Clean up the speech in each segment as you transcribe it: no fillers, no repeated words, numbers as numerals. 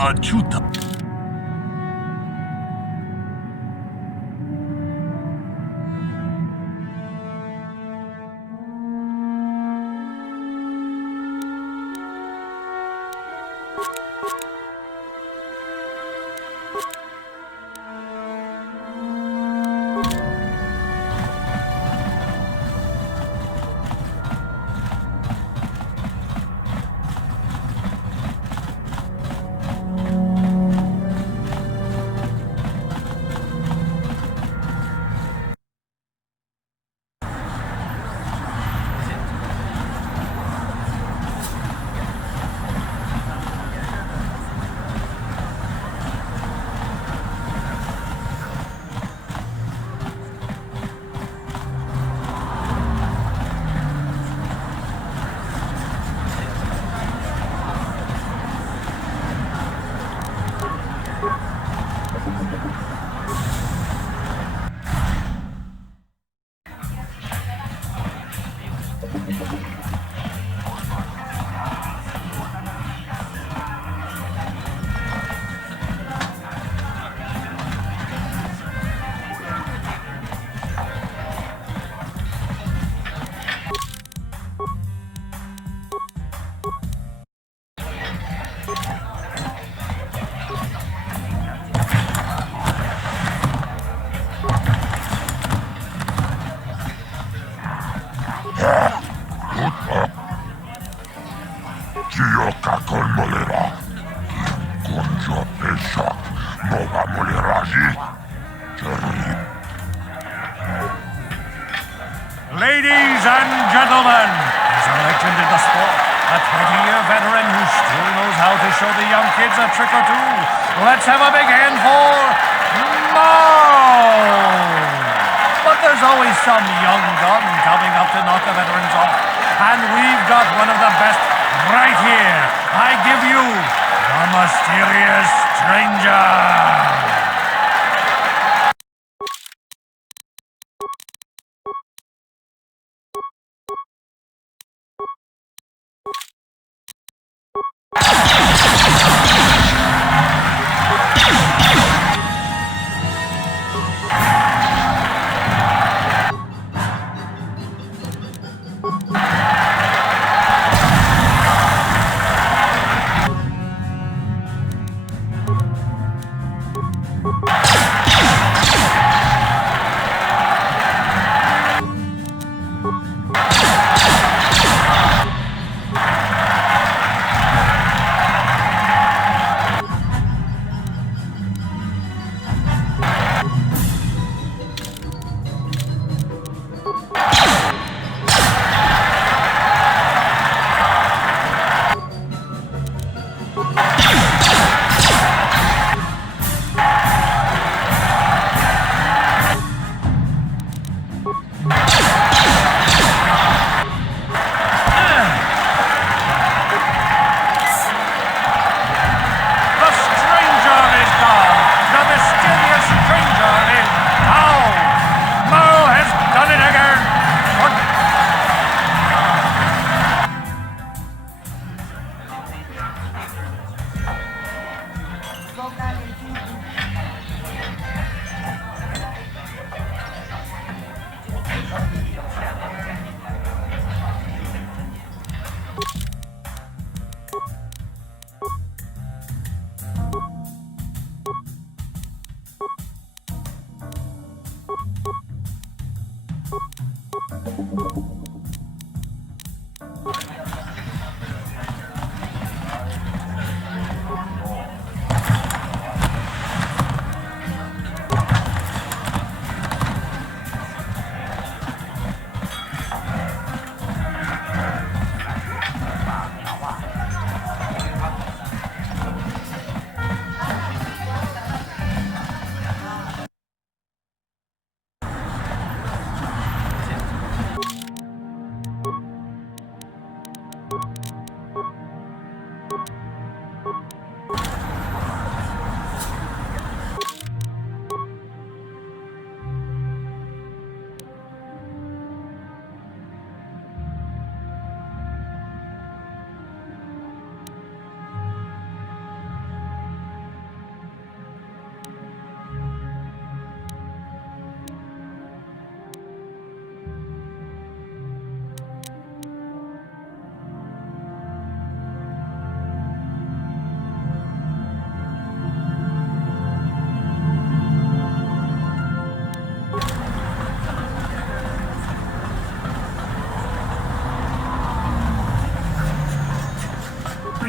Achuta. Joka molera. Kunjo pesak. Moga moleraji. Ladies and gentlemen, there's a legend in the sport, a 20-year veteran who still knows how to show the young kids a trick or two. Let's have a big hand for Mo! But there's always some young gun coming up to knock the veterans off. And we've got one of the best right here. I give you the Mysterious Stranger.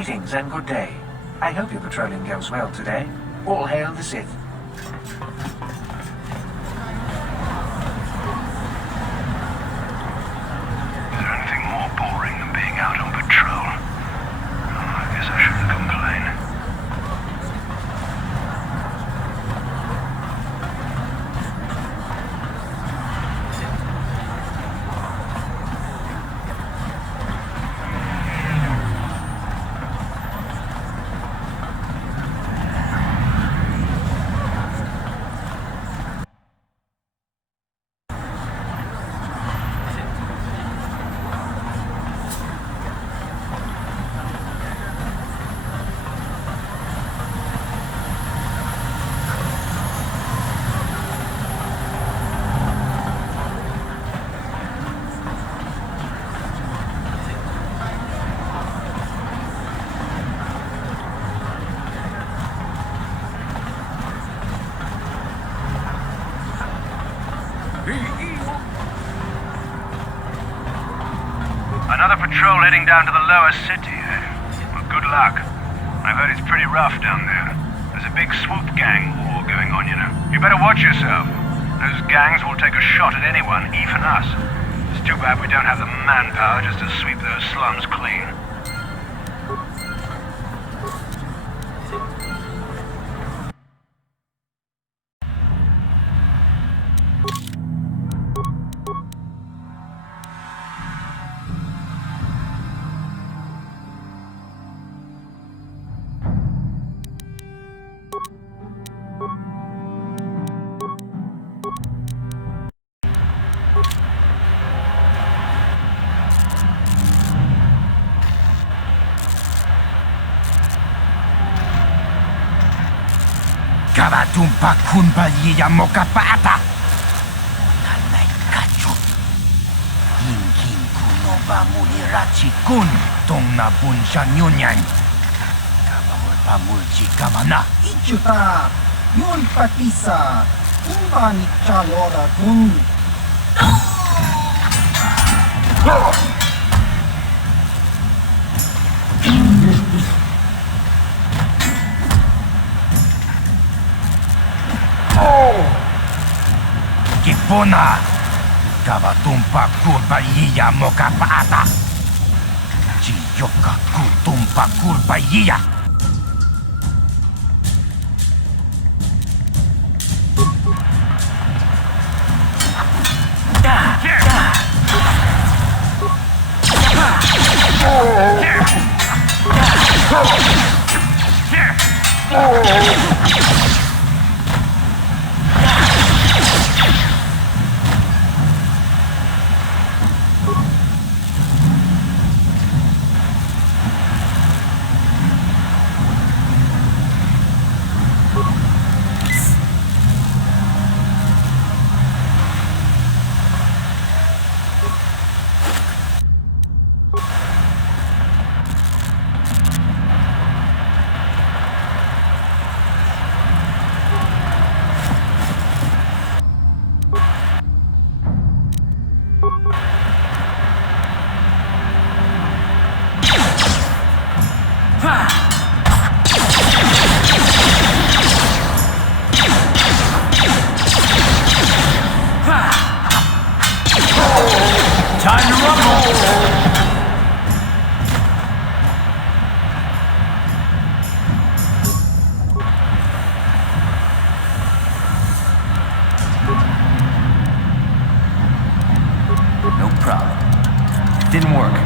Greetings and good day. I hope your patrolling goes well today. All hail the Sith. Is there anything more boring than being out on patrol? Oh, I guess I shouldn't complain. Another patrol heading down to the lower city. Well, good luck. I've heard it's pretty rough down there. There's a big swoop gang war going on, you know. You better watch yourself. Those gangs will take a shot at anyone, even us. It's too bad we don't have the manpower just to sweep those slums clean. Kabatumpa kunbalya mokapata. Nanay kachut. Hinkin kuno ba mulirachi kun tong nabunsya nyunyan. Kabamul pamulchi kamana. Ichuta, yun patisa, umani chalora kun. Kipuna. Kabatumpa kunbalya mokapata. Chiyoka kutumpa kunbalya. Time to rumble! No problem. Didn't work.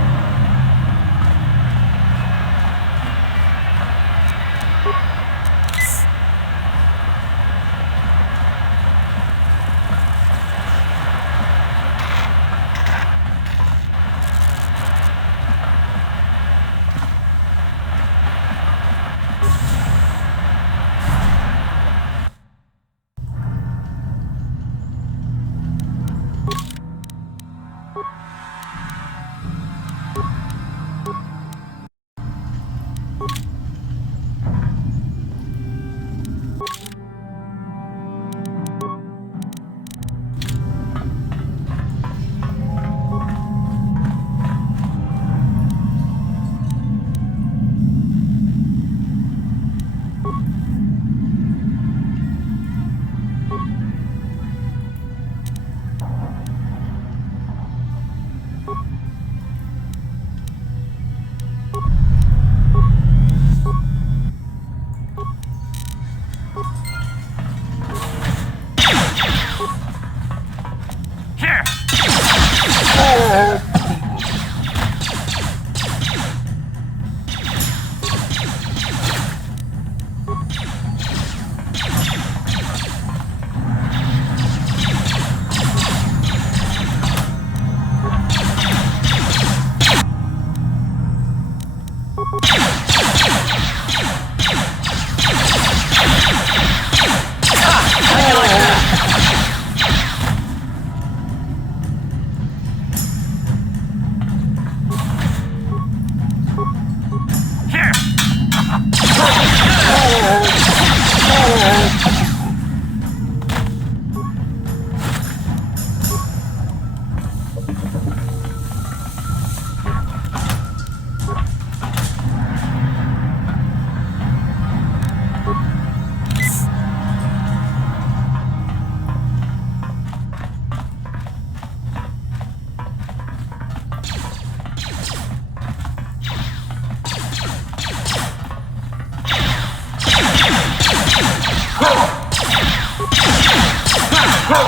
Time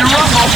to rumble!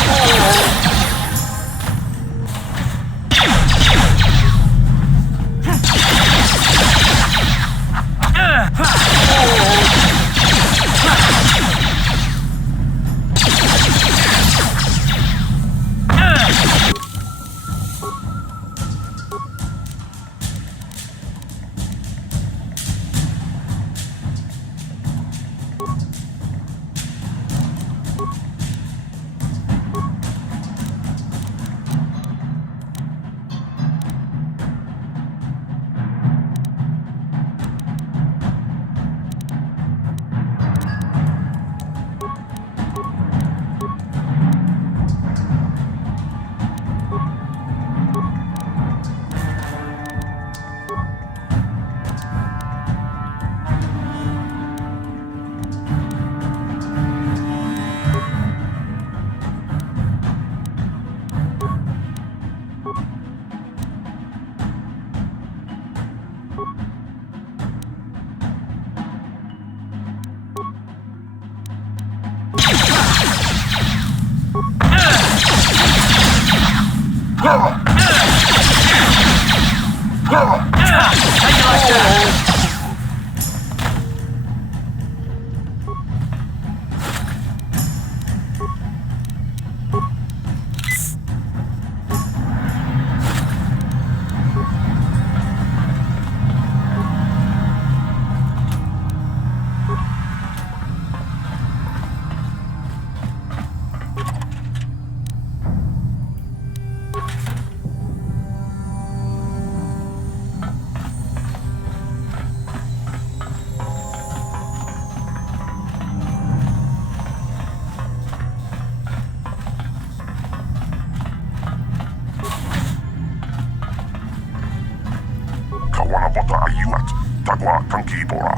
Kawanapota ayuat, tagwa tankipora.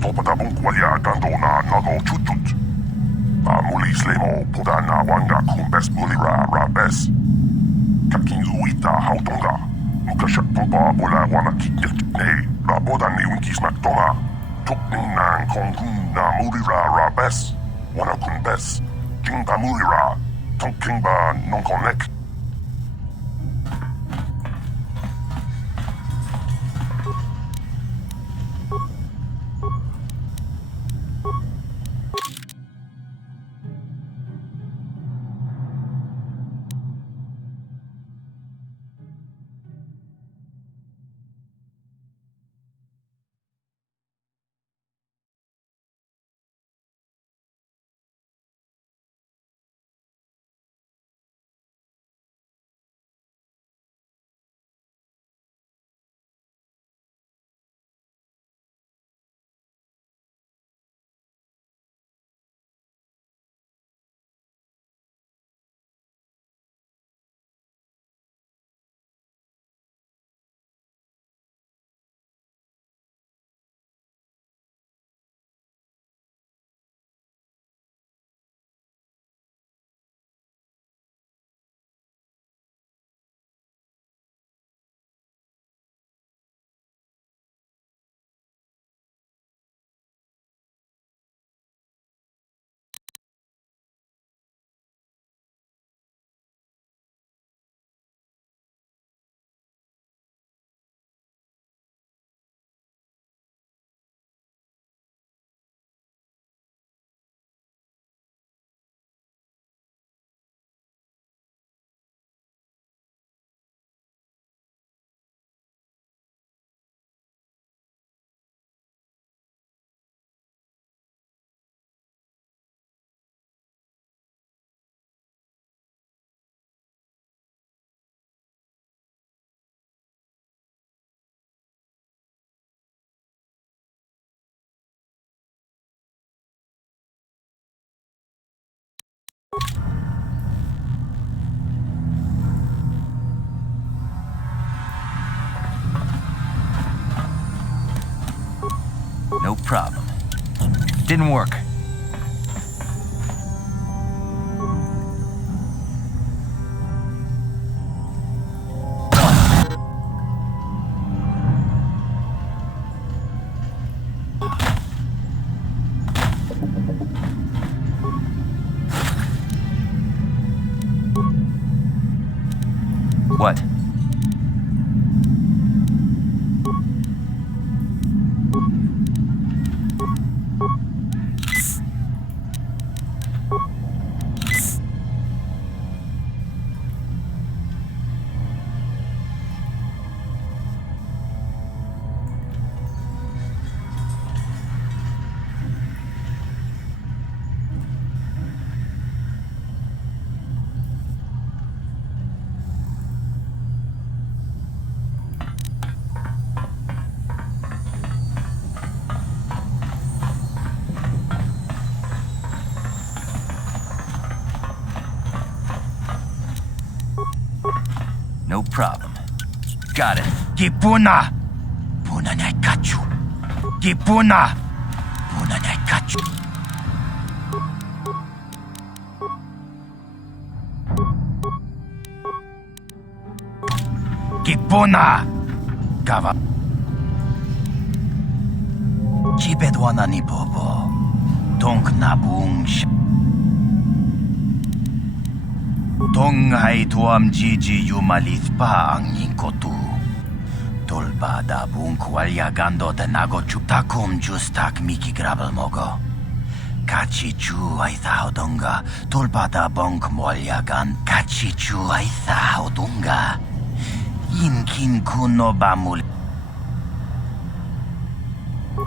Topatabong kwalya gandona nago chutut. Muli slemo puda na wanga kumbes mulira rabes. Kakin uita hautonga. Mukasyak pompa bola wana kinyat ne. Raboda ne unkis maktoma. Tukning nang kongun na mulira rabes. Wana kumbes. Jingba mulira. Tonking ba non connect. No problem. Didn't work. What? No problem. Got it. Gipuna! Puna niya kachu. Gipuna! Puna niya kachu. Gipuna! Gawa. Chibedwana ni Bobo. Tonk na buong siya. Tonghay tuam jiji yumalit pa ang yingkotu. Tolbada bung kwalyagando da nagochu takom justak miki grabel mogo. Kachichu ay thaodonga. Tolbada bong mwalyagan. Kachichu ay thaodonga. Yinkin kuno bamul.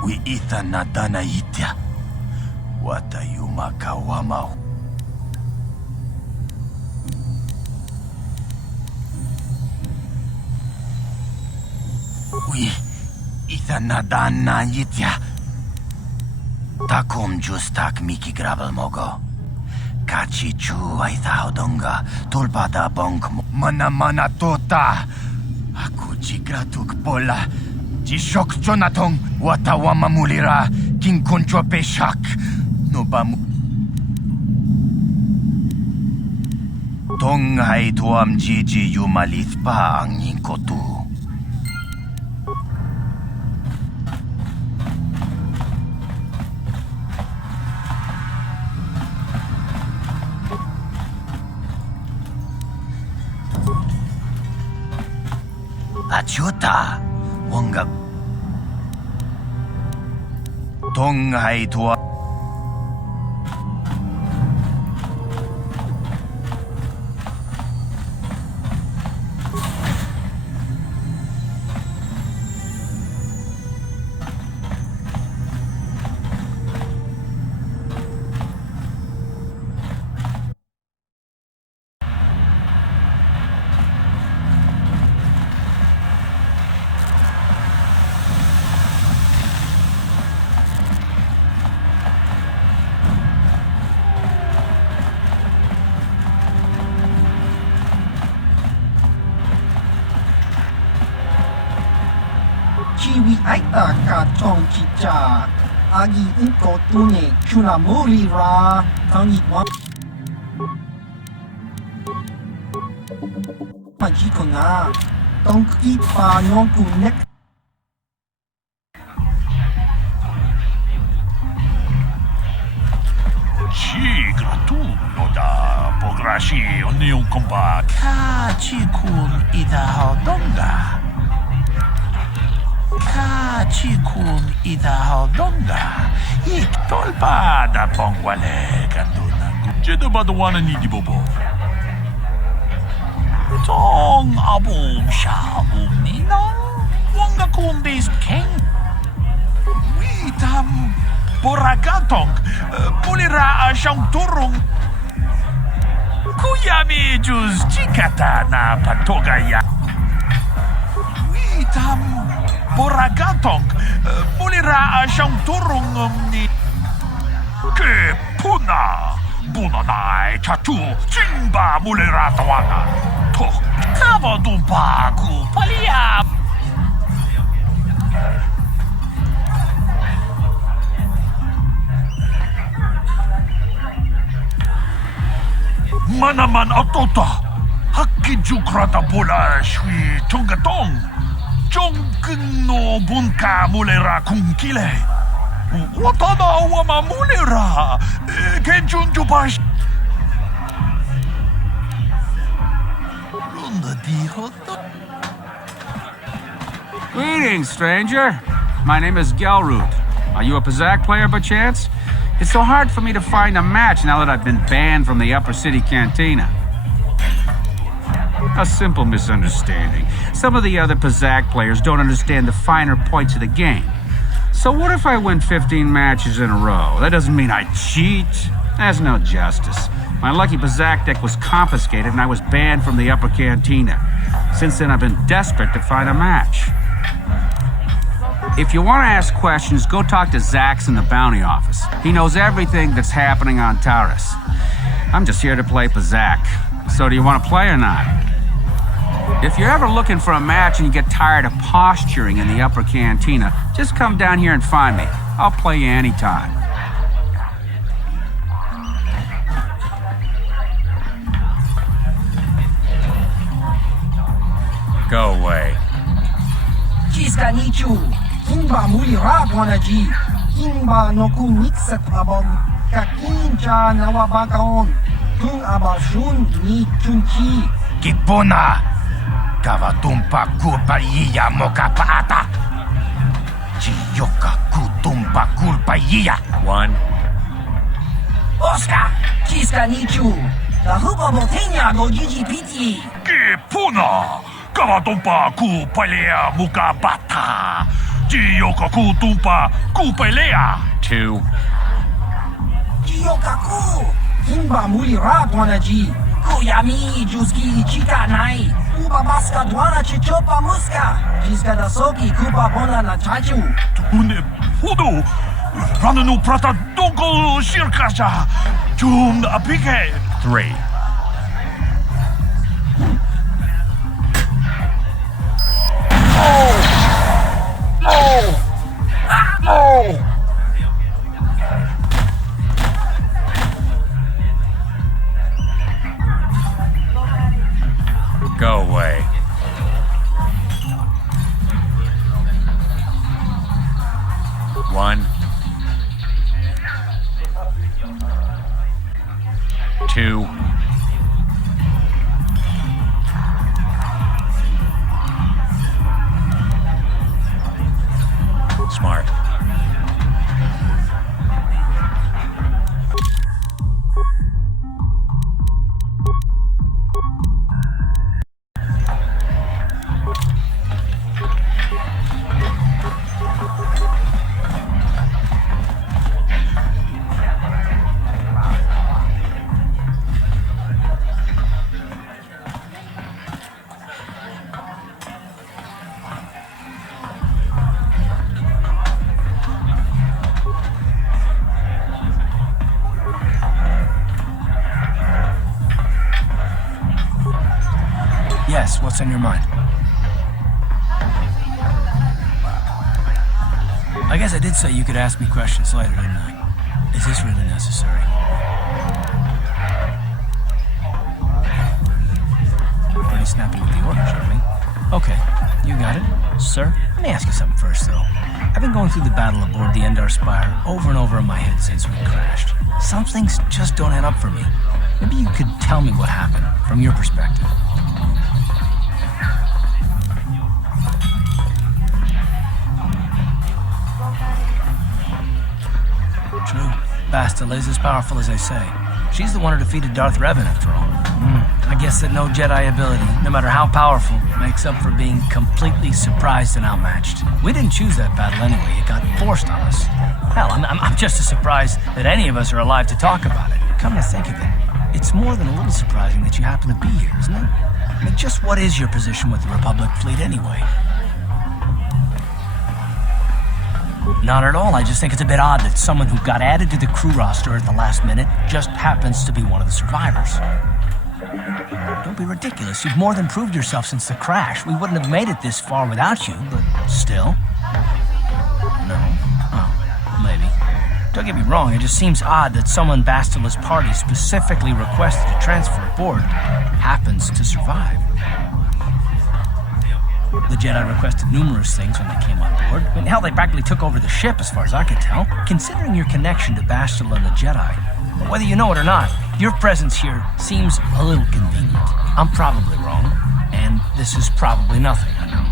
Wi itha na dana itya. Wata yumakawama. Ui, itanadan na yitya. Takom justak miki grabel mogo. Kachichu ay thaodonga. Tolpada bonk mo. Mana tota. Aku jigratuk bola. Jishok jonatong. Watawa mamulira. Kinkuncho peshak. No bamu. Tonghay tuam jiji yumalit pa ang yingkotu. Achuta, wonga. Tonghay tua. Chiwi aita ka chong chicha. Agi inko tune kunamuri ra. Tangi wa. Majiko na. Tongki pa nyongku nek. Gratulo da Pograshi Onion Combat. Kachikun idahodonga. Kachikun idahodonga. Tolpa da Pongwale Kandunangu. Jedabadawana ni Bobo. Tong abum sha nino. Wanga kumbis king. Witam Boragatong. Pulira siyang turong. Kuyami jus chikata na patogaya. Witam Boragatong. Pulira siyang turong ni. Ke puna. Bunanay chatu. Chimba mulera tawana. Tok. Kavadumpa ku paliyap. Manaman atota. Hakijukrata bola shui tongatong. Jongken no bunka mulera kungkile. Watana wama mulera. Kenjun jubash. Runda Greetings, stranger. My name is Gelroot. Are you a Pazak player by chance? It's so hard for me to find a match now that I've been banned from the Upper City Cantina. A simple misunderstanding. Some of the other Pazak players don't understand the finer points of the game. So what if I win 15 matches in a row? That doesn't mean I cheat. That's no justice. My lucky Pazak deck was confiscated and I was banned from the Upper Cantina. Since then, I've been desperate to find a match. If you want to ask questions, go talk to Zax in the bounty office. He knows everything that's happening on Taurus. I'm just here to play Pazak. So do you want to play or not? If you're ever looking for a match and you get tired of posturing in the Upper Cantina, just come down here and find me. I'll play you anytime. Go away. Kiska Nichu, Kimba Muli Rabwanaji, Kimba Noku Nixat Abon, Kakincha Nawabakaon, Tung Abashun Ni Chunchi. Kipuna! Kavatumpa kulpaiya mokapaata! Chiyoka kutumpa kulpaiya! One. Oscar, Kiska Nichu, Tahupa Botenya go GGPT. Kipuna! Kavatumpa kupalea mukabata! Jiyoka kutumpa kupalea! 2. Kiyokaku, Kimba Muli Rabwanaji, Kuyami Juski Chika Nai, Uba Baska Dwana Chichopa Muska, Jiska Dasoki Kupa Bona na Chachu. Tune Pudu! Rananu Prata Doko Shirkasha! Jum Apike! 3. Go away. One. 2. Smart. Yes, what's on your mind? I guess I did say you could ask me questions later, didn't I? Is this really necessary? Pretty snappy with the orders, aren't we? Okay, you got it. Sir, let me ask you something first, though. I've been going through the battle aboard the Endar Spire over and over in my head since we crashed. Some things just don't add up for me. Maybe you could tell me what happened, from your perspective. True. Bastila is as powerful as they say. She's the one who defeated Darth Revan, after all. I guess that no Jedi ability, no matter how powerful, makes up for being completely surprised and outmatched. We didn't choose that battle anyway. It got forced on us. Hell, I'm just as surprised that any of us are alive to talk about it. Come to think of it, it's more than a little surprising that you happen to be here, isn't it? I mean, just what is your position with the Republic fleet anyway? Not at all. I just think it's a bit odd that someone who got added to the crew roster at the last minute just happens to be one of the survivors. Don't be ridiculous. You've more than proved yourself since the crash. We wouldn't have made it this far without you, but still. No? Oh, maybe. Don't get me wrong, it just seems odd that someone Bastila's party specifically requested to transfer aboard happens to survive. The Jedi requested numerous things when they came on board. I mean, hell, they practically took over the ship, as far as I could tell. Considering your connection to Bastila and the Jedi, whether you know it or not, your presence here seems a little convenient. I'm probably wrong. And this is probably nothing, I know.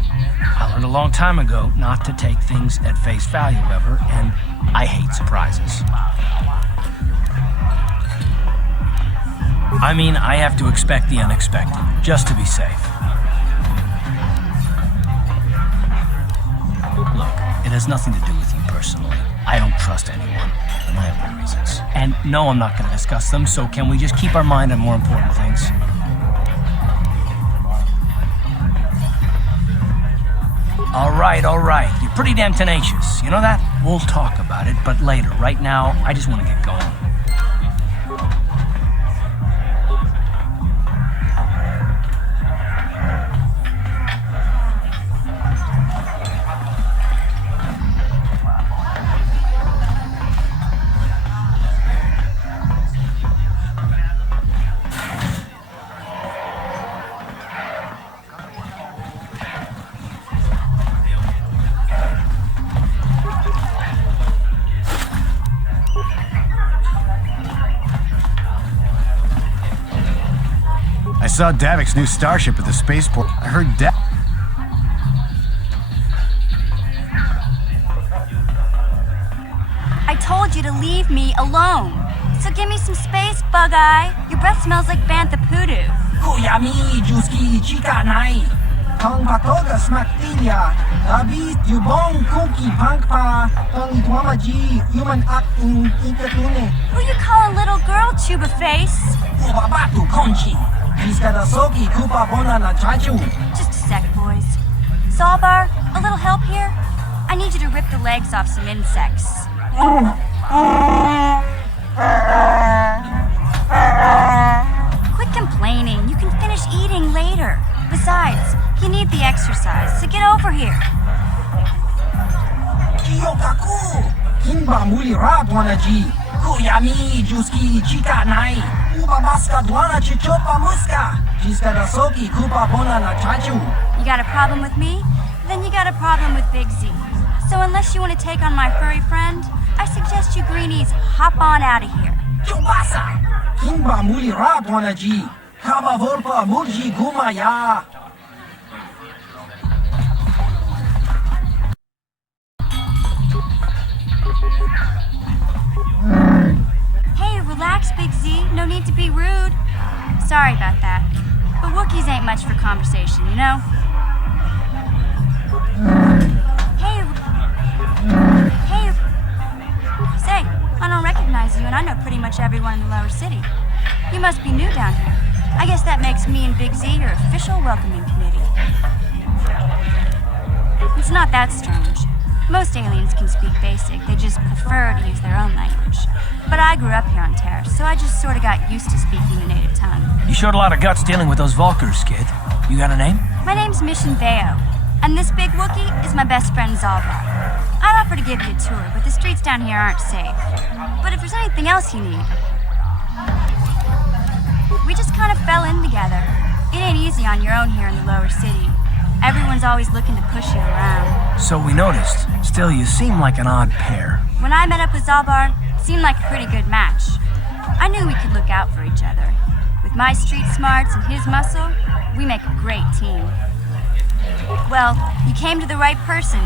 I learned a long time ago not to take things at face value ever, and I hate surprises. I mean, I have to expect the unexpected, just to be safe. Look, it has nothing to do with you personally. I don't trust anyone, and I have my reasons. And no, I'm not going to discuss them, so can we just keep our mind on more important things? All right. You're pretty damn tenacious. You know that? We'll talk about it, but later. Right now, I just want to get going. I saw Davik's new starship at the spaceport. I heard I told you to leave me alone. So give me some space, Bug-Eye. Your breath smells like Bantha Poodoo. Kuyami, Juski, Chika Nai. Tong Patoga Smaktilia. Abit, Yubong, Kuki, Pankpa. Tong Itwamaji, Human Acting, Ikatune. Who you calling little girl, Chuba Face? Ubabatu Conchi. Iskadasoki, Kupa Bona na Chachu. Just a sec, boys. Zalbar, a little help here? I need you to rip the legs off some insects. Quit complaining. You can finish eating later. Besides, you need the exercise, so get over here. Kiyokaku. Kimba Muli Radwanaji. Kuyami, Juski, Chika Nai. Ubabaska Dwana Chichopa Muska. Jiskadasoki, Kupa Bona na Chachu. You got a problem with me? Then you got a problem with Big Z. So unless you want to take on my furry friend, I suggest you greenies hop on out of here. Chubasa! Kimba Muli Radwanaji. Kaba Volpa Muji Gumaya. Hey, relax, Big Z. No need to be rude. Sorry about that. But Wookiees ain't much for conversation, you know? Hey. Say, I don't recognize you, and I know pretty much everyone in the lower city. You must be new down here. I guess that makes me and Big Z your official welcoming committee. It's not that strange. Most aliens can speak basic, they just prefer to use their own language. But I grew up here on Terra, so I just sort of got used to speaking the native tongue. You showed a lot of guts dealing with those Vulkars, kid. You got a name? My name's Mission Veo, and this big Wookiee is my best friend Zalbar. I'd offer to give you a tour, but the streets down here aren't safe. But if there's anything else you need... We just kind of fell in together. It ain't easy on your own here in the lower city. Everyone's always looking to push you around. So we noticed. Still, you seem like an odd pair. When I met up with Zalbar, it seemed like a pretty good match. I knew we could look out for each other. With my street smarts and his muscle, we make a great team. Well, you came to the right person.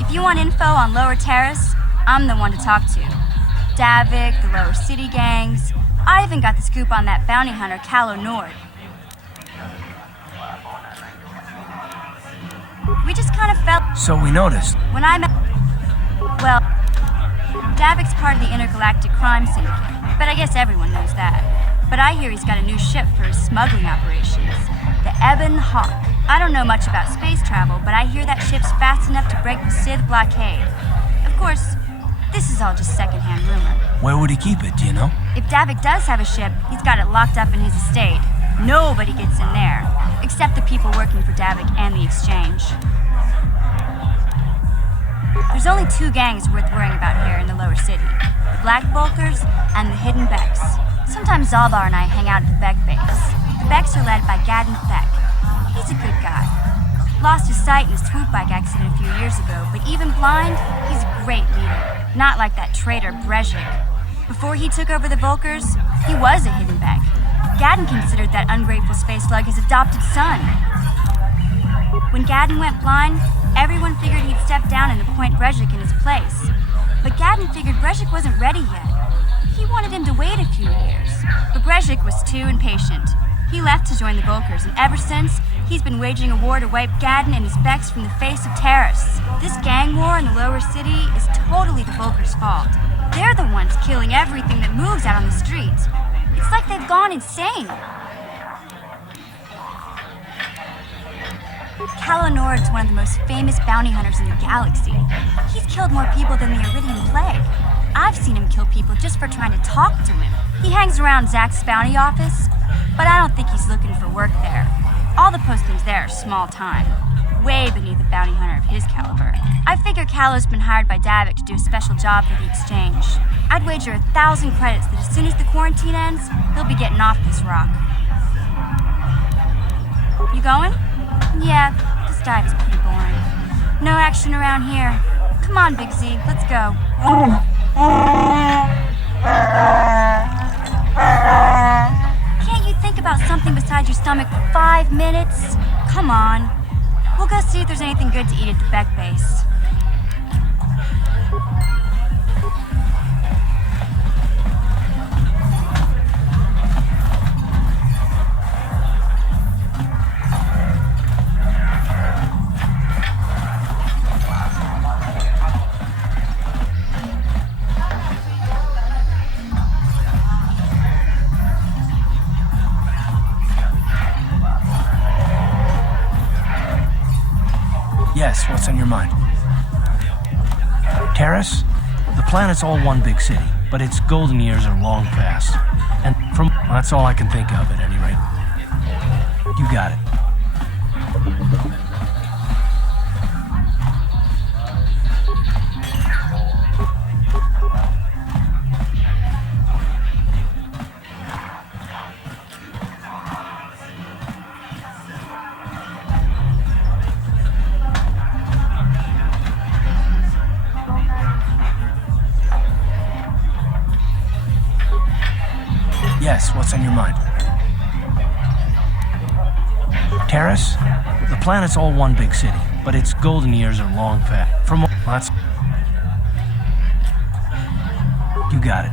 If you want info on Lower Terrace, I'm the one to talk to. Davik, the Lower City gangs. I even got the scoop on that bounty hunter, Calo Nord. We just kind of felt... So we noticed. When I met... Well, Davik's part of the Intergalactic Crime Syndicate, but I guess everyone knows that. But I hear he's got a new ship for his smuggling operations, the Ebon Hawk. I don't know much about space travel, but I hear that ship's fast enough to break the Sith blockade. Of course, this is all just secondhand rumor. Where would he keep it, do you know? If Davik does have a ship, he's got it locked up in his estate. Nobody gets in there, except the people working for Davik and the Exchange. There's only two gangs worth worrying about here in the lower city. The Black Vulkars and the Hidden Becks. Sometimes Zalbar and I hang out at the Beck base. The Becks are led by Gadden Thek. He's a good guy. Lost his sight in a swoop bike accident a few years ago, but even blind, he's a great leader. Not like that traitor Brezhik. Before he took over the Vulkars, he was a Hidden Beck. Gadden considered that ungrateful space slug his adopted son. When Gadden went blind, everyone figured he'd step down and appoint Brejik in his place. But Gadden figured Brejik wasn't ready yet. He wanted him to wait a few years. But Brejik was too impatient. He left to join the Volkers, and ever since, he's been waging a war to wipe Gadden and his Becks from the face of Terrace. This gang war in the lower city is totally the Volkers' fault. They're the ones killing everything that moves out on the streets. It's like they've gone insane. Calo Nord's one of the most famous bounty hunters in the galaxy. He's killed more people than the Iridian Plague. I've seen him kill people just for trying to talk to him. He hangs around Zach's bounty office, but I don't think he's looking for work there. All the postings there are small time, way beneath a bounty hunter of his caliber. I figure Calo's been hired by Davik to do a special job for the exchange. I'd wager 1,000 credits that as soon as the quarantine ends, he'll be getting off this rock. You going? Yeah, this dive is pretty boring. No action around here. Come on, Big Z, let's go. Can't you think about something besides your stomach for 5 minutes? Come on. We'll go see if there's anything good to eat at the Beck base. Yes, what's on your mind? Terrace? The planet's all one big city, but its golden years are long past. And that's all I can think of at any rate. You got it. Yes, what's on your mind? Terrace? The planet's all one big city, but its golden years are long past. That's... You got it.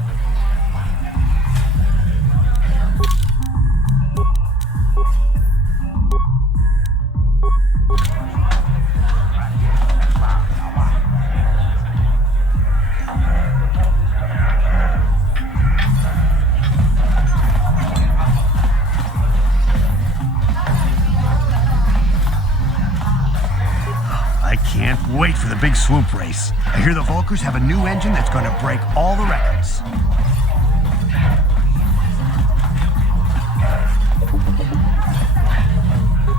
Wait for the big swoop race. I hear the Volkers have a new engine that's going to break all the records.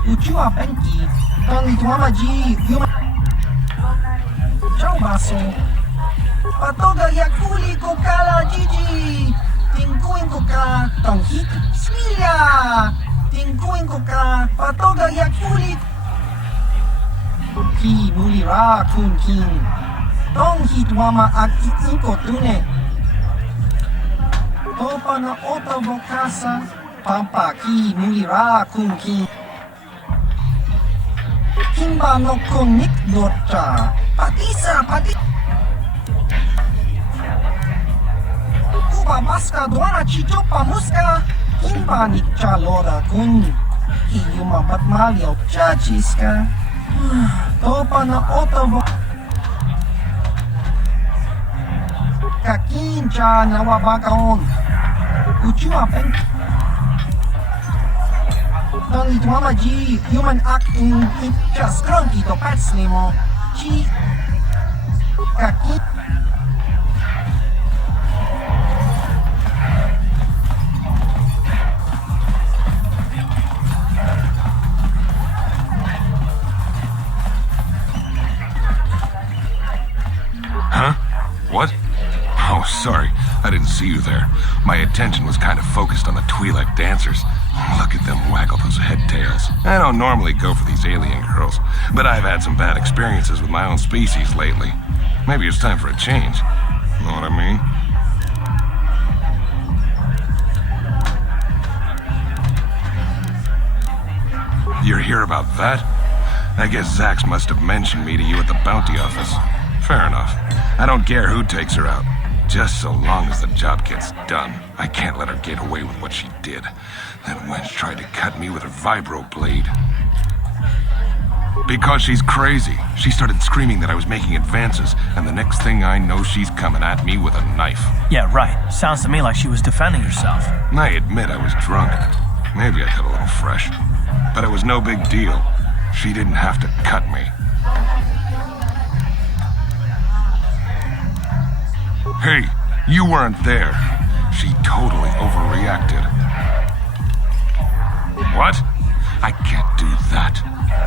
Uchua Penki, Tony Tuamaji, Yuma. Ciao Basso. Patoga Yakuli Kokala Gigi. Tinkuin Koka, Tonghit, Smilia. Tinkuin Koka, Patoga Yakuli. Ki mulira kun king. Tong hitwama ak inko tune. Topa na ota vokasa. Pampa ki mulira kun king. Kimba no konik dota. Patisa pati. Kuba maska duana chichopa muska. Kimba nikcha lora kun. Iyuma batmalio chachiska. Topa na otovo Kakincha na wabakaon Uchua pen Tony Tuamaji human acting itcha skronki to petsnimo Chi Kakin What? Oh, sorry. I didn't see you there. My attention was kind of focused on the Twi'lek dancers. Look at them waggle those head tails. I don't normally go for these alien girls, but I've had some bad experiences with my own species lately. Maybe it's time for a change. Know what I mean? You're here about that? I guess Zax must have mentioned me to you at the bounty office. Fair enough. I don't care who takes her out. Just so long as the job gets done. I can't let her get away with what she did. That wench tried to cut me with her vibro blade. Because she's crazy. She started screaming that I was making advances, and the next thing I know, she's coming at me with a knife. Yeah, right. Sounds to me like she was defending herself. I admit I was drunk. Maybe I got a little fresh. But it was no big deal. She didn't have to cut me. Hey, you weren't there. She totally overreacted. What? I can't do that.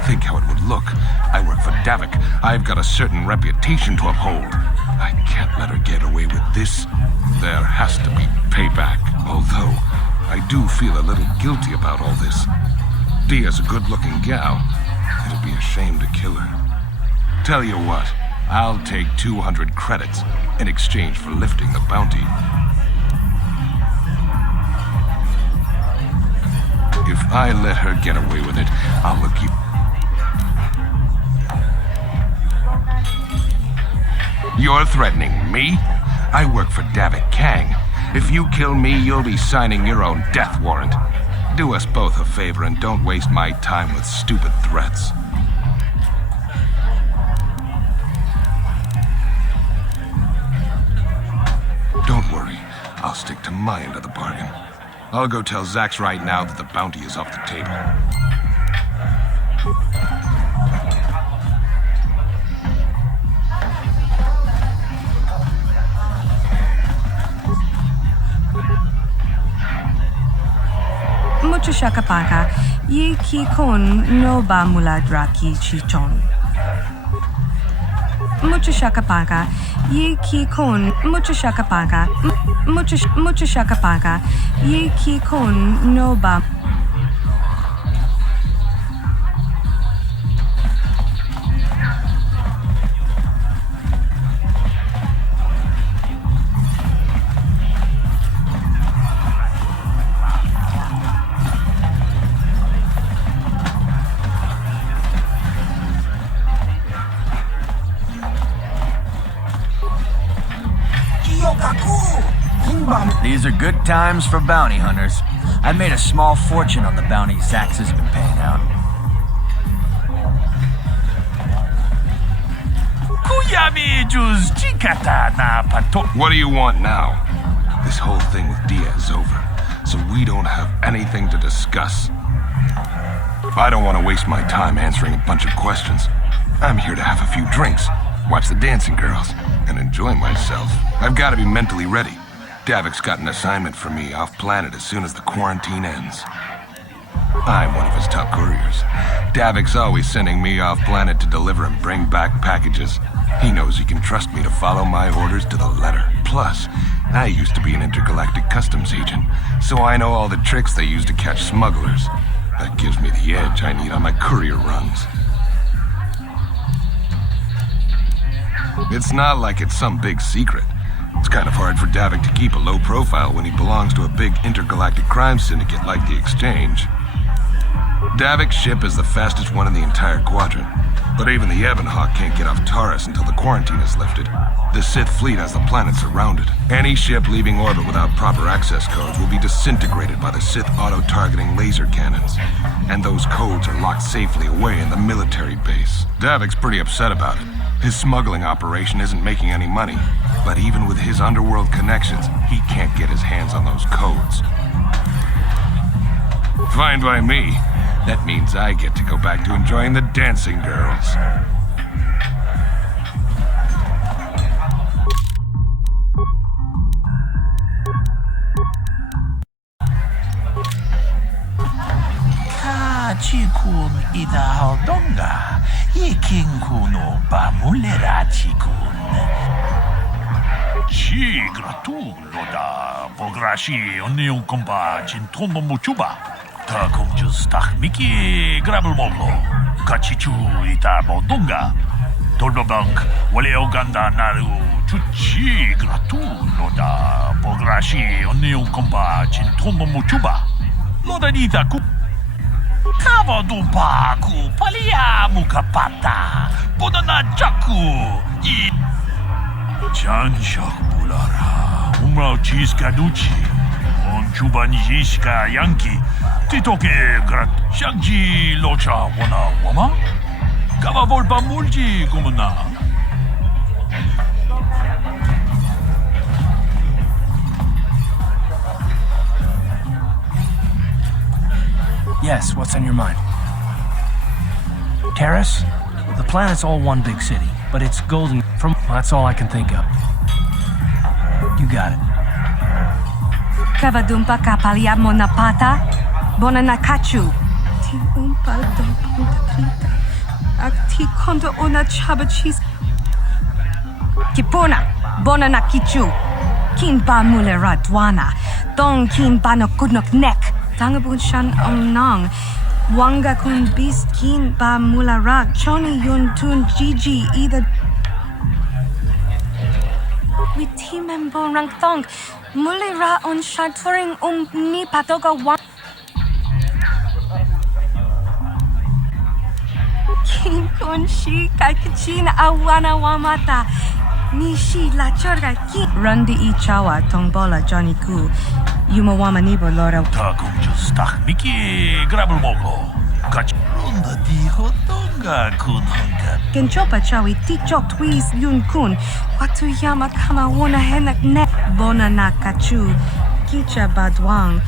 Think how it would look. I work for Davik. I've got a certain reputation to uphold. I can't let her get away with this. There has to be payback. Although, I do feel a little guilty about all this. Dia's a good-looking gal. It'd be a shame to kill her. Tell you what, I'll take 200 credits in exchange for lifting the bounty. If I let her get away with it, I'll look you... You're threatening me? I work for Davik Kang. If you kill me, you'll be signing your own death warrant. Do us both a favor and don't waste my time with stupid threats. Don't worry, I'll stick to my end of the bargain. I'll go tell Zax right now that the bounty is off the table. Mucho shakapaka, ye ki kon no ba muladraki chichon. Mucho shakapaka, ye ki kon mucho shakapaka, mucho shakapaka, ye ki kon no ba. These are good times for bounty hunters. I made a small fortune on the bounty Zax has been paying out. What do you want now? This whole thing with Dia is over, so we don't have anything to discuss. I don't want to waste my time answering a bunch of questions. I'm here to have a few drinks, watch the dancing girls, and enjoy myself. I've got to be mentally ready. Davik's got an assignment for me off-planet as soon as the quarantine ends. I'm one of his top couriers. Davik's always sending me off-planet to deliver and bring back packages. He knows he can trust me to follow my orders to the letter. Plus, I used to be an intergalactic customs agent, so I know all the tricks they use to catch smugglers. That gives me the edge I need on my courier runs. It's not like it's some big secret. It's kind of hard for Davik to keep a low profile when he belongs to a big intergalactic crime syndicate like the Exchange. Davik's ship is the fastest one in the entire quadrant, but even the Ebonhawk can't get off Taurus until the quarantine is lifted. The Sith fleet has the planet surrounded. Any ship leaving orbit without proper access codes will be disintegrated by the Sith auto-targeting laser cannons, and those codes are locked safely away in the military base. Davik's pretty upset about it. His smuggling operation isn't making any money, but even with his underworld connections, he can't get his hands on those codes. Fine by me. That means I get to go back to enjoying the dancing girls. Chikun ida haldonga, ikin kuno ba mulera chikun. Chi gratulo da pograshi onion kompa chintombo muchuba. Ta komjus miki grabel moglo. Kachichu ita bodonga. Tolbobank wale oganda naru chuchi gratulo da pograshi onion kompa chintombo muchuba. Lodanita ku. Kavadumpa ku palia mukapata. Bunana jaku. I. Chanchak bulara. Umrao chiskaduchi. On chubanjiska yanki. Titoke grat. Shangji locha wana wama. Kava volpa mulji kumuna. Yes, what's on your mind? Terrace? The planet's all one big city, but it's golden from... That's all I can think of. You got it. Kavadumpa kapalia monapata, bonanakachu. Ti umpal dompunta krita. Akti kondo ona chabachis. Kipuna, bonanakichu. Kinba mulera dwana. Dong kinba no kudnok nek. Tangabun shan omnong. Wanga kun beast kin ba mulara. Choni yun tun gigi either. Witimembo rang thong. Mulira on shaturing ni patoga wang. Kin kun shi kakichin awana wamata. Nishi la chorga ki. Rundi ichawa tongbola Johnny Ku. Yumawama nibo lora. Takum justak miki grabul mogo. Kach. Runda di hotonga kun honga. Kenchopa chawi tikchok twis yun kun. Watu yama kama wona henak ne. Bona na kachu. Kicha badwang.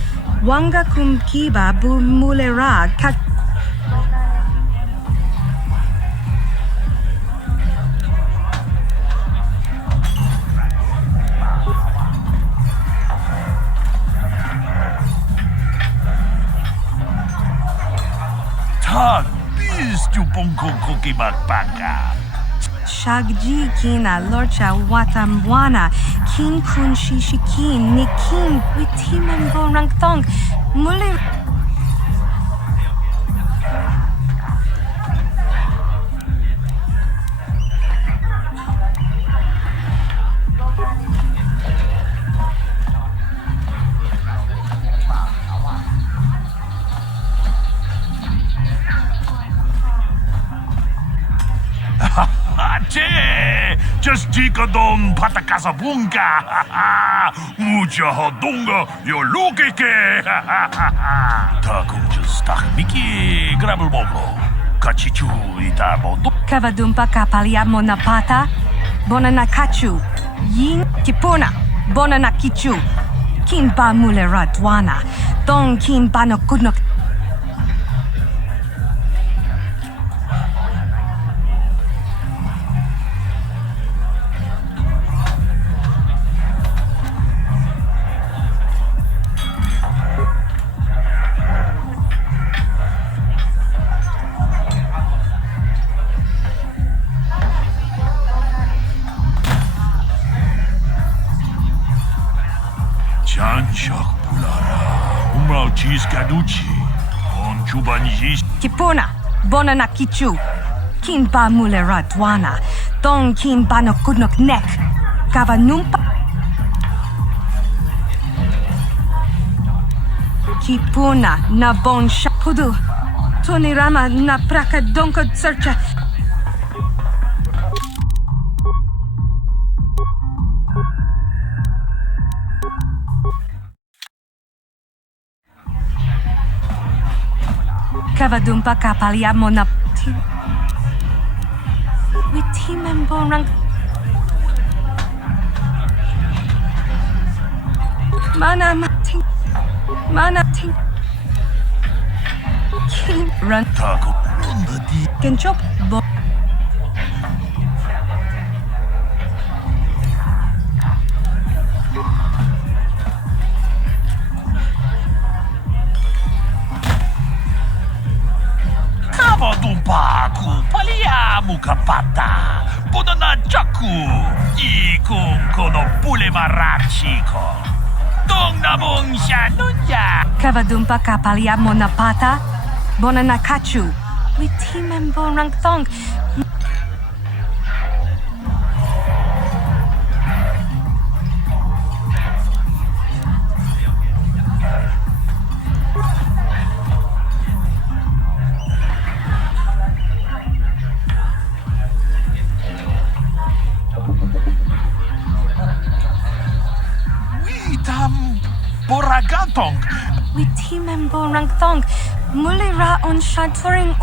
Wanga kum kiba bu mulera. Tag bis tu pongko koki makpaka. Shagji kina lorcha watamwana. Kin kun shishikin ni kin witimembo rangtong. Muli. Just dikadom patakasabunga. Mucha hodunga yo lukeke. Takum just miki grabul mogo. Kachichu itabo. Kavadumpa kapalia monapata. Bonanakachu. Yin kipuna. Bonanakichu. Kinba mulera dwana. Dong kinba no kudnok. Chanchak bulara. Umrao chiskaduchi. On chubanjis. Kipuna, bonanakichu. Kinba mulera dwana. Dong kinba no kudnok nek. Kavanumpa. Kipuna na bon shapudu. Tonirama na praka donko searcha. Kavadumpa kapalia monapti. Witimembo rang. Mana mating. Mana ting. King run. Takum runda di. Kenchop bo. Kavadumpa ku palia mukapata. Bunana jaku. Ikung kono pule marachiko. Dong nabong shanunya. Kavadumpa kapalia monapata. Bonanakachu. Witimembo rang thong. Gantong. We timembo rangthong. Mulira on shaturing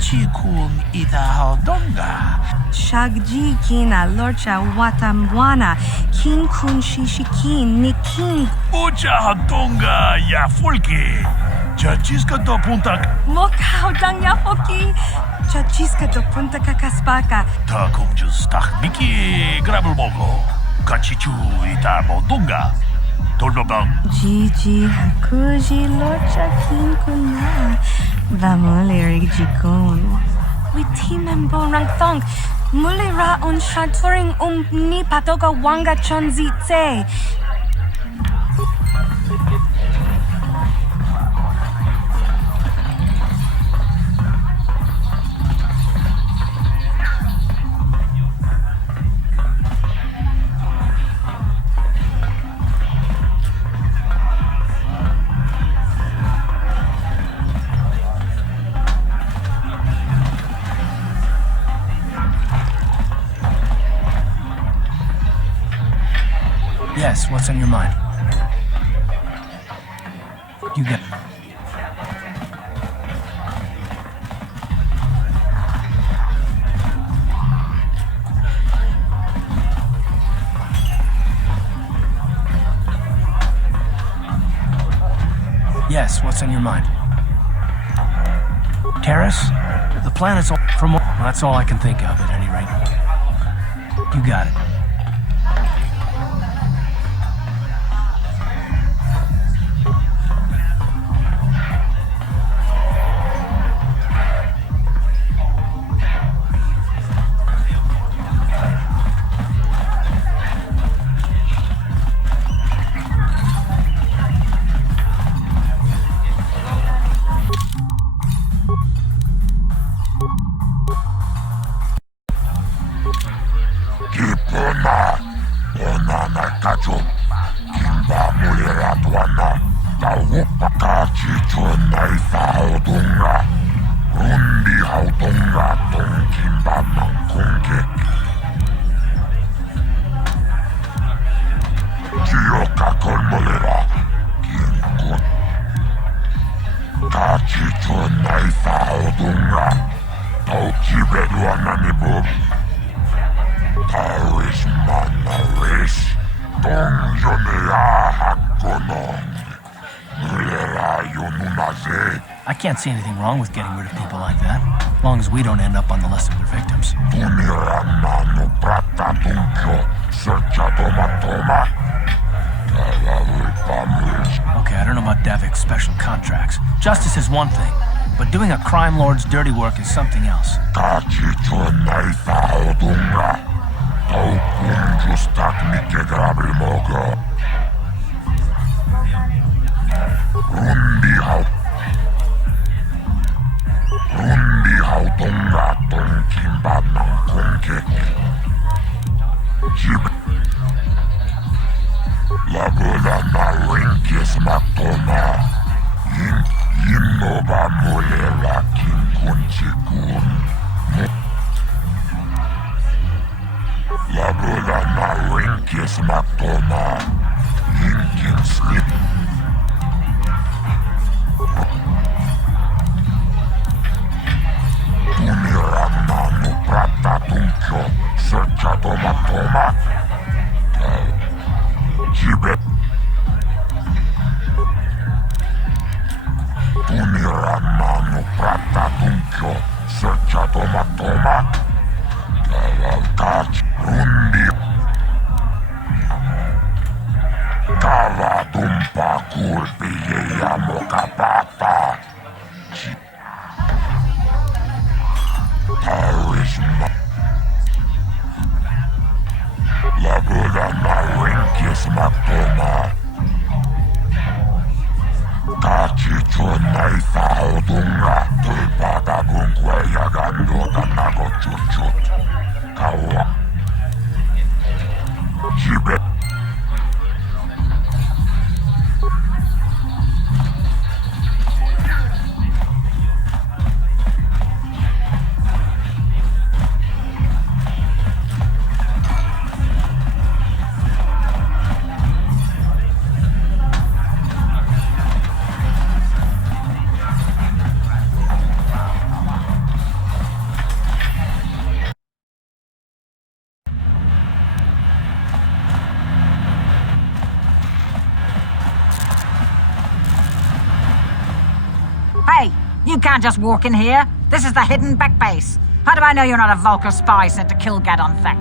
Chikun Itahaldonga. Shagji kina lorcha watamwana. Kin kun shishikin ni king. Ucha Hadonga Yafulki. Chachiska do punta. Mokao dang yafoki. Chachiska do punta kakaspaka. Takum justak Miki Grabulmogo. Kachichu Itabaldonga. Tolobang. Gigi hakuji lorcha kin kuna. Vamulirig jikon. We timembo rangthong. Mulira on shaturing ni patoga wanga chonzitse. Yes, what's on your mind? You got... Yes, what's on your mind? Terrace? The planet's all... From... Well, that's all I can think of, at any rate. You got it. I can't see anything wrong with getting rid of people like that, as long as we don't end up on the list of their victims. Okay, I don't know about Devik's special contracts. Justice is one thing, but doing a crime lord's dirty work is something else. Chut. Kawa. Jibe. Hey, you can't just walk in here. This is the hidden back base. How do I know you're not a Vulkar spy sent to kill Gadon Thek?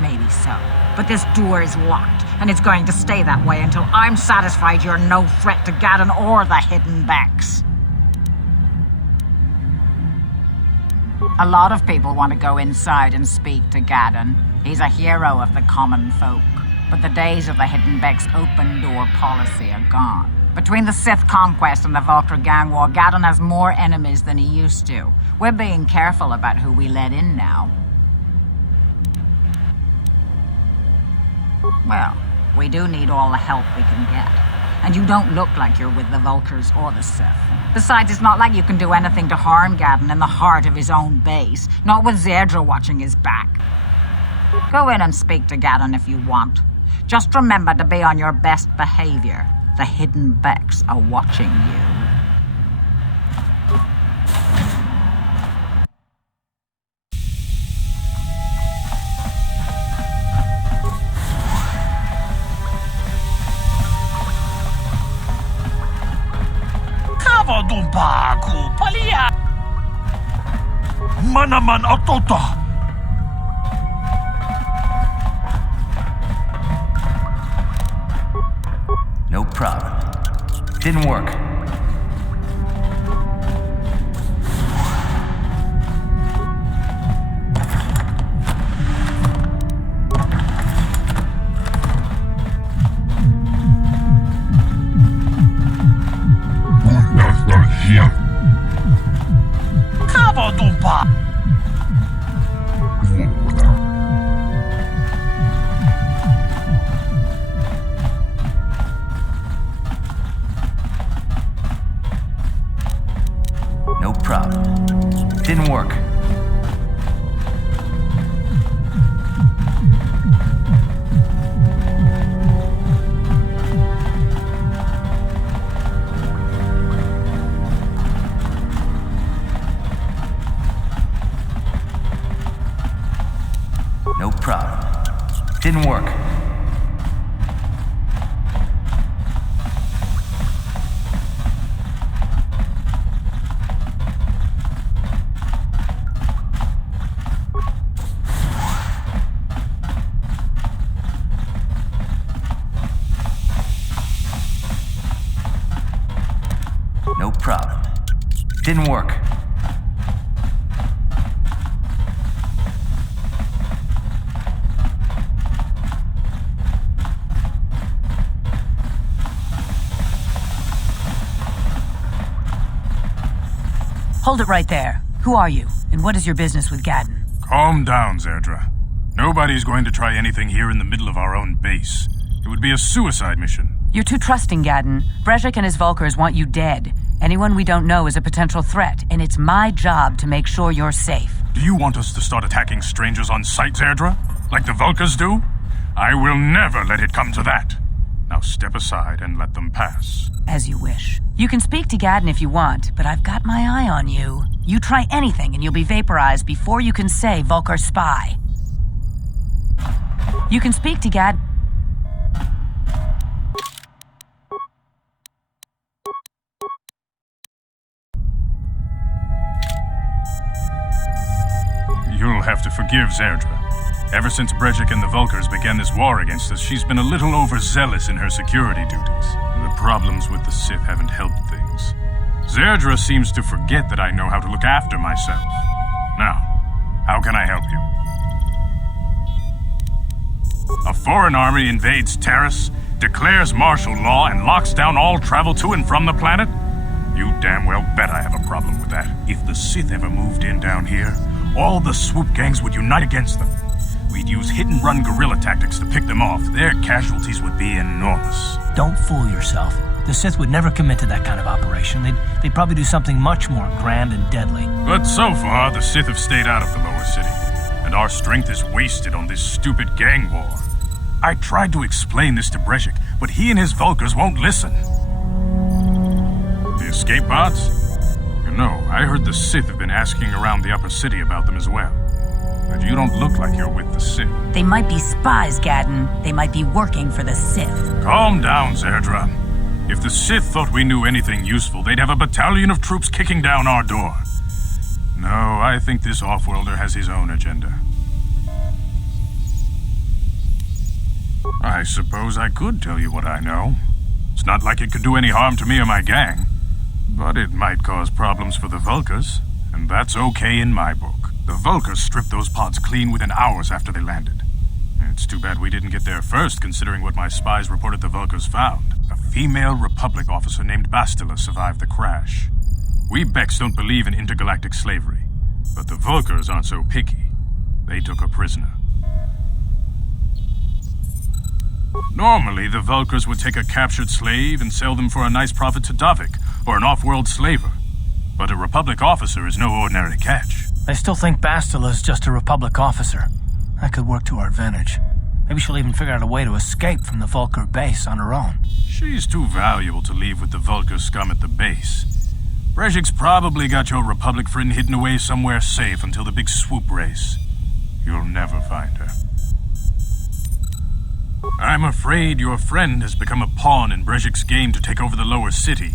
Maybe so. But this door is locked, and it's going to stay that way until I'm satisfied you're no threat to Gadon or the hidden backs. A lot of people want to go inside and speak to Gadon. He's a hero of the common folk. But the days of the Hidden Beck's open door policy are gone. Between the Sith conquest and the Vulkar gang war, Gadon has more enemies than he used to. We're being careful about who we let in now. Well, we do need all the help we can get. And you don't look like you're with the Vulkars or the Sith. Besides, it's not like you can do anything to harm Gadon in the heart of his own base, not with Zerdra watching his back. Go in and speak to Gadon if you want. Just remember to be on your best behavior. The Hidden Becks are watching you. Kavadumpaku palia. Manaman otota. No problem. Didn't work. Kavadumpa. No problem. Didn't work. No problem. Didn't work. No problem. Didn't work. Hold it right there. Who are you, and what is your business with Gadon? Calm down, Zerdra. Nobody's going to try anything here in the middle of our own base. It would be a suicide mission. You're too trusting, Gadon. Brejik and his Vulkars want you dead. Anyone we don't know is a potential threat, and it's my job to make sure you're safe. Do you want us to start attacking strangers on sight, Zerdra? Like the Vulkars do? I will never let it come to that. Now step aside and let them pass. As you wish. You can speak to Gadon if you want, but I've got my eye on you. You try anything and you'll be vaporized before you can say Vulkar spy. You can speak to Gadon. You'll have to forgive Zerdra. Ever since Brejik and the Vulkars began this war against us, she's been a little overzealous in her security duties. The problems with the Sith haven't helped things. Zerdra seems to forget that I know how to look after myself. Now, how can I help you? A foreign army invades Taris, declares martial law, and locks down all travel to and from the planet? You damn well bet I have a problem with that. If the Sith ever moved in down here, all the swoop gangs would unite against them. We'd use hit-and-run guerrilla tactics to pick them off. Their casualties would be enormous. Don't fool yourself. The Sith would never commit to that kind of operation. They'd probably do something much more grand and deadly. But so far, the Sith have stayed out of the lower city, and our strength is wasted on this stupid gang war. I tried to explain this to Brejik, but he and his Vulkars won't listen. The escape pods? You know, I heard the Sith have been asking around the upper city about them as well. But you don't look like you're with the Sith. They might be spies, Gadden. They might be working for the Sith. Calm down, Zerdra. If the Sith thought we knew anything useful, they'd have a battalion of troops kicking down our door. No, I think this off-worlder has his own agenda. I suppose I could tell you what I know. It's not like it could do any harm to me or my gang. But it might cause problems for the Vulkars, and that's okay in my book. The Vulkars stripped those pods clean within hours after they landed. It's too bad we didn't get there first, considering what my spies reported the Vulkars found. A female Republic officer named Bastila survived the crash. We Beks don't believe in intergalactic slavery, but the Vulkars aren't so picky. They took her prisoner. Normally, the Vulkars would take a captured slave and sell them for a nice profit to Davik, or an off-world slaver. But a Republic officer is no ordinary catch. I still think Bastila is just a Republic officer. That could work to our advantage. Maybe she'll even figure out a way to escape from the Vulkar base on her own. She's too valuable to leave with the Vulkar scum at the base. Brejik's probably got your Republic friend hidden away somewhere safe until the big swoop race. You'll never find her. I'm afraid your friend has become a pawn in Brejik's game to take over the lower city.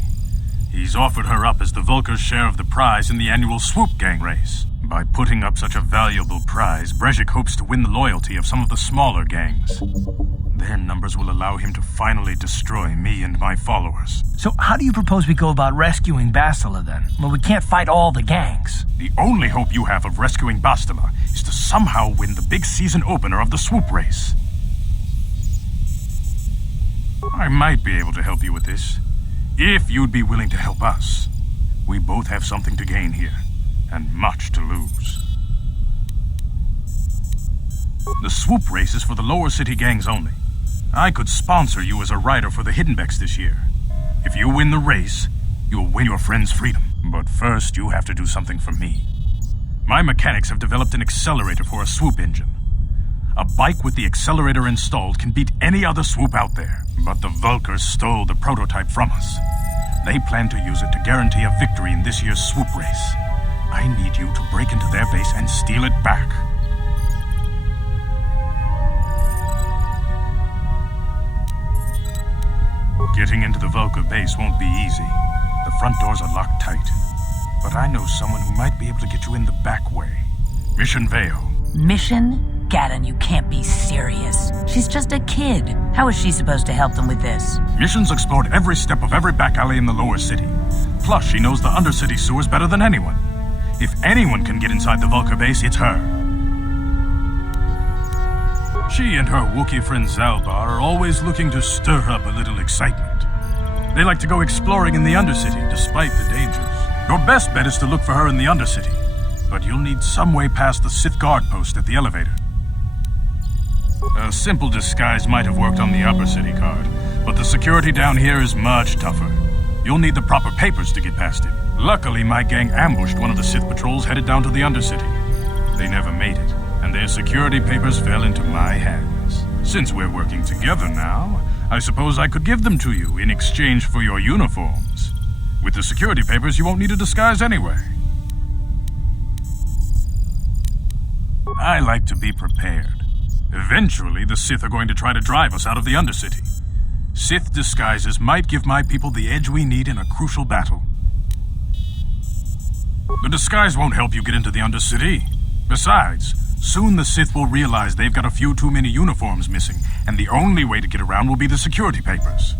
He's offered her up as the Vulkar's share of the prize in the annual swoop gang race. By putting up such a valuable prize, Brejik hopes to win the loyalty of some of the smaller gangs. Their numbers will allow him to finally destroy me and my followers. So how do you propose we go about rescuing Bastila then? Well, we can't fight all the gangs. The only hope you have of rescuing Bastila is to somehow win the big season opener of the swoop race. I might be able to help you with this, if you'd be willing to help us. We both have something to gain here, and much to lose. The swoop race is for the lower city gangs only. I could sponsor you as a rider for the Hidden Beks this year. If you win the race, you'll win your friend's freedom. But first, you have to do something for me. My mechanics have developed an accelerator for a swoop engine. A bike with the accelerator installed can beat any other swoop out there. But the Vulkars stole the prototype from us. They plan to use it to guarantee a victory in this year's swoop race. I need you to break into their base and steal it back. Getting into the Vulkar base won't be easy. The front doors are locked tight. But I know someone who might be able to get you in the back way. Mission Veo. Mission? Gadden, you can't be serious. She's just a kid. How is she supposed to help them with this? Mission's explored every step of every back alley in the lower city. Plus, she knows the undercity sewers better than anyone. If anyone can get inside the Vulkar base, it's her. She and her Wookiee friend Zalbar are always looking to stir up a little excitement. They like to go exploring in the Undercity, despite the dangers. Your best bet is to look for her in the Undercity, but you'll need some way past the Sith guard post at the elevator. A simple disguise might have worked on the Upper City card, but the security down here is much tougher. You'll need the proper papers to get past him. Luckily, my gang ambushed one of the Sith patrols headed down to the Undercity. They never made it, and their security papers fell into my hands. Since we're working together now, I suppose I could give them to you in exchange for your uniforms. With the security papers, you won't need a disguise anyway. I like to be prepared. Eventually, the Sith are going to try to drive us out of the Undercity. Sith disguises might give my people the edge we need in a crucial battle. The disguise won't help you get into the Undercity. Besides, soon the Sith will realize they've got a few too many uniforms missing, and the only way to get around will be the security papers.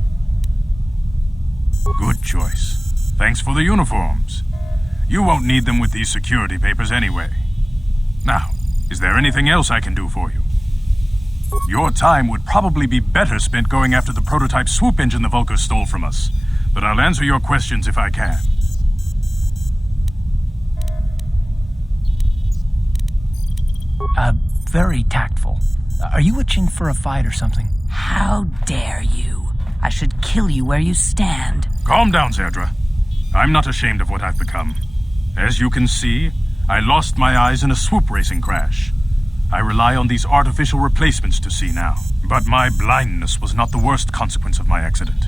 Good choice. Thanks for the uniforms. You won't need them with these security papers anyway. Now, is there anything else I can do for you? Your time would probably be better spent going after the prototype swoop engine the Vulkars stole from us, but I'll answer your questions if I can. Very tactful. Are you itching for a fight or something? How dare you? I should kill you where you stand. Calm down, Zerdra. I'm not ashamed of what I've become. As you can see, I lost my eyes in a swoop racing crash. I rely on these artificial replacements to see now. But my blindness was not the worst consequence of my accident.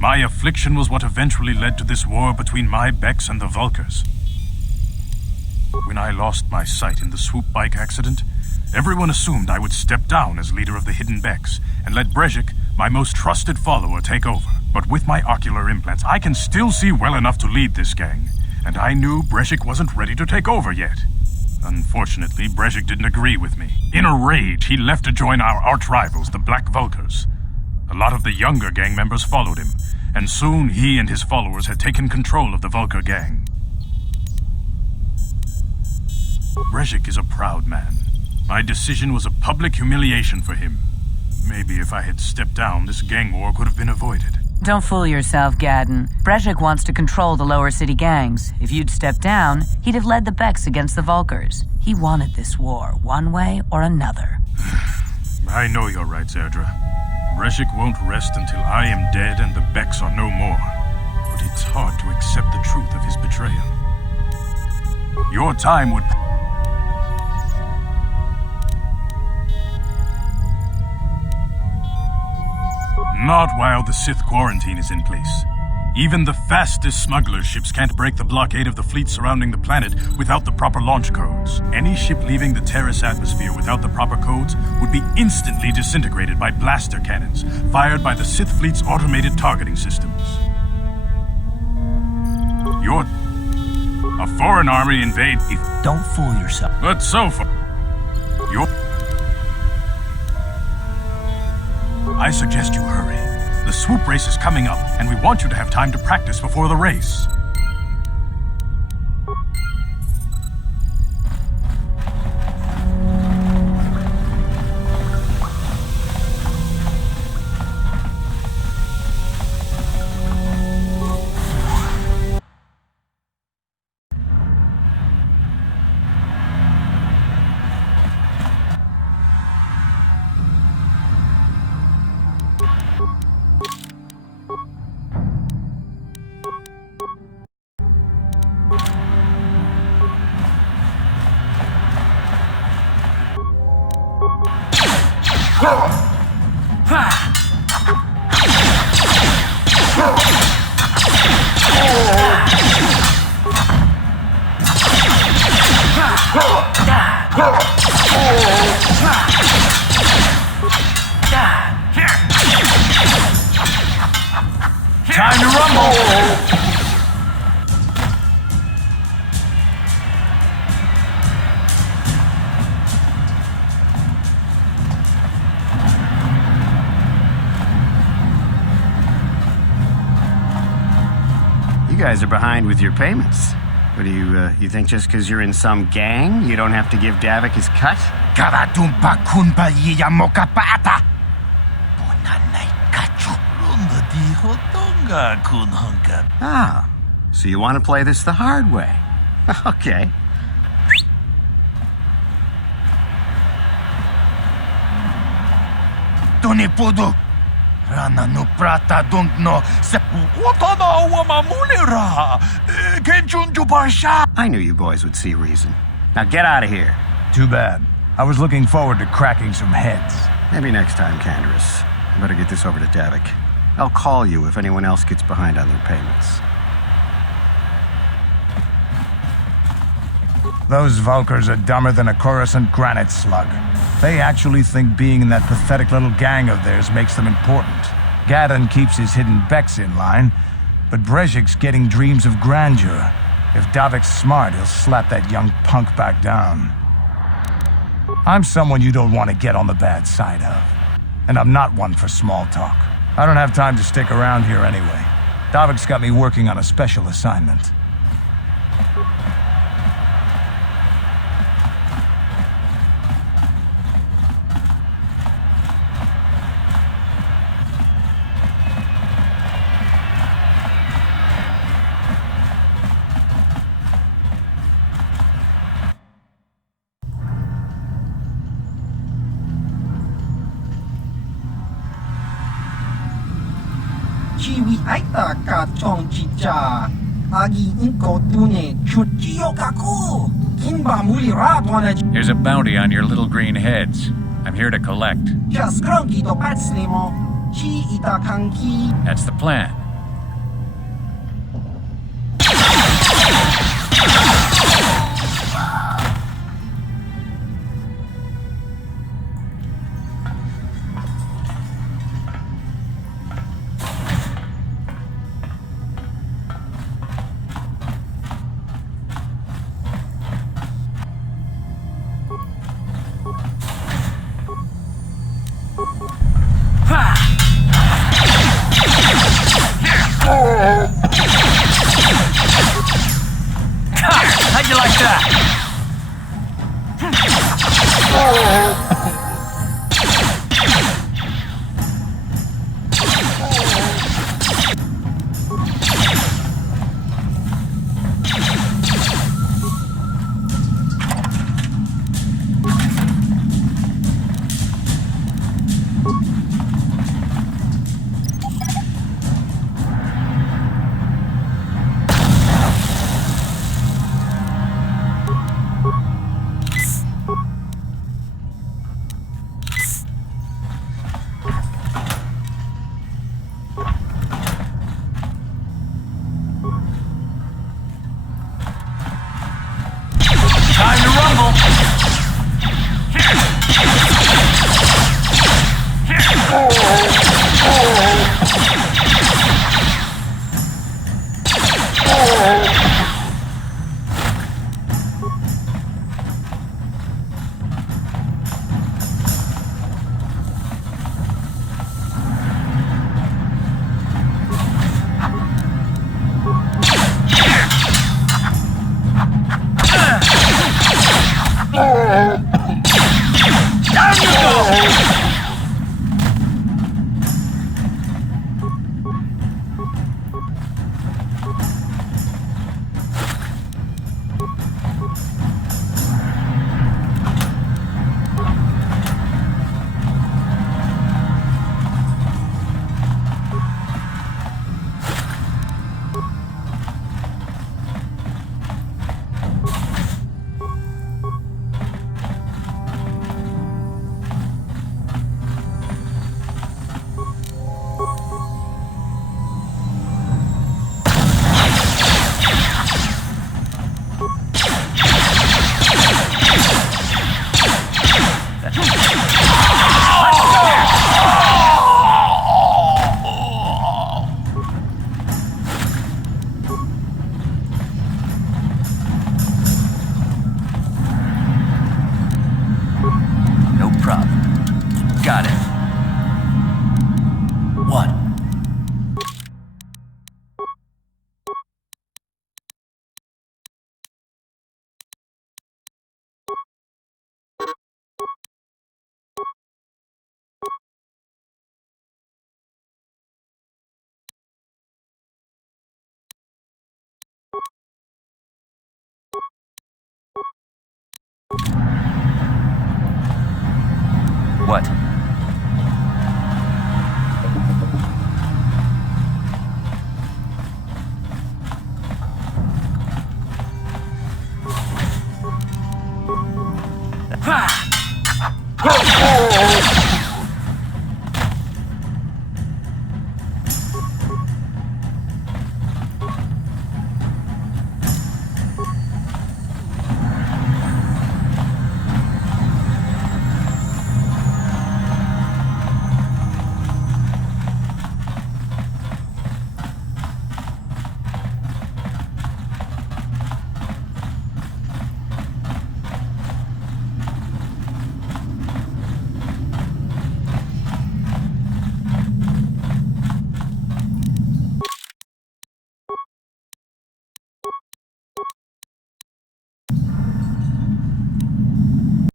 My affliction was what eventually led to this war between my Becks and the Vulkars. When I lost my sight in the swoop bike accident, everyone assumed I would step down as leader of the Hidden Becks and let Brejik, my most trusted follower, take over. But with my ocular implants, I can still see well enough to lead this gang, and I knew Brejik wasn't ready to take over yet. Unfortunately, Brejik didn't agree with me. In a rage, he left to join our arch-rivals, the Black Vulkars. A lot of the younger gang members followed him, and soon he and his followers had taken control of the Vulkar gang. Brejik is a proud man. My decision was a public humiliation for him. Maybe if I had stepped down, this gang war could have been avoided. Don't fool yourself, Gadden. Brejik wants to control the lower city gangs. If you'd stepped down, he'd have led the Becks against the Vulkars. He wanted this war, one way or another. I know you're right, Zerdra. Brejik won't rest until I am dead and the Becks are no more. But it's hard to accept the truth of his betrayal. Your time would... Not while the Sith quarantine is in place. Even the fastest smuggler ships can't break the blockade of the fleet surrounding the planet without the proper launch codes. Any ship leaving the Terrace atmosphere without the proper codes would be instantly disintegrated by blaster cannons, fired by the Sith fleet's automated targeting systems. A foreign army invade... Don't fool yourself. But so far... I suggest you hurry. The swoop race is coming up, and we want you to have time to practice before the race. Time to rumble! You guys are behind with your payments. What do you think just because you're in some gang, you don't have to give Davik his cut? Karatumpa kunpa yiyamoka paata! Ah, so you want to play this the hard way. Okay. Tunipudu! Rana no prata don't know se watana wama mulira! Kenchunju barsha! I knew you boys would see reason. Now get out of here. Too bad. I was looking forward to cracking some heads. Maybe next time, Canderous. I better get this over to Davik. I'll call you if anyone else gets behind on their payments. Those Vulkars are dumber than a Coruscant granite slug. They actually think being in that pathetic little gang of theirs makes them important. Gadden keeps his Hidden Becks in line, but Brejik's getting dreams of grandeur. If Davik's smart, he'll slap that young punk back down. I'm someone you don't want to get on the bad side of. And I'm not one for small talk. I don't have time to stick around here anyway. Davik's got me working on a special assignment. Chiwi aita ka chong chicha. Agi inko tune chuchiyo kaku. Kinba muli rat wana Here's a bounty on your little green heads. I'm here to collect. just cronky to patslimo. Chi ita kanki. That's the plan. How'd you like that? Time to rumble. Down you go! No problem. Got it. What? What?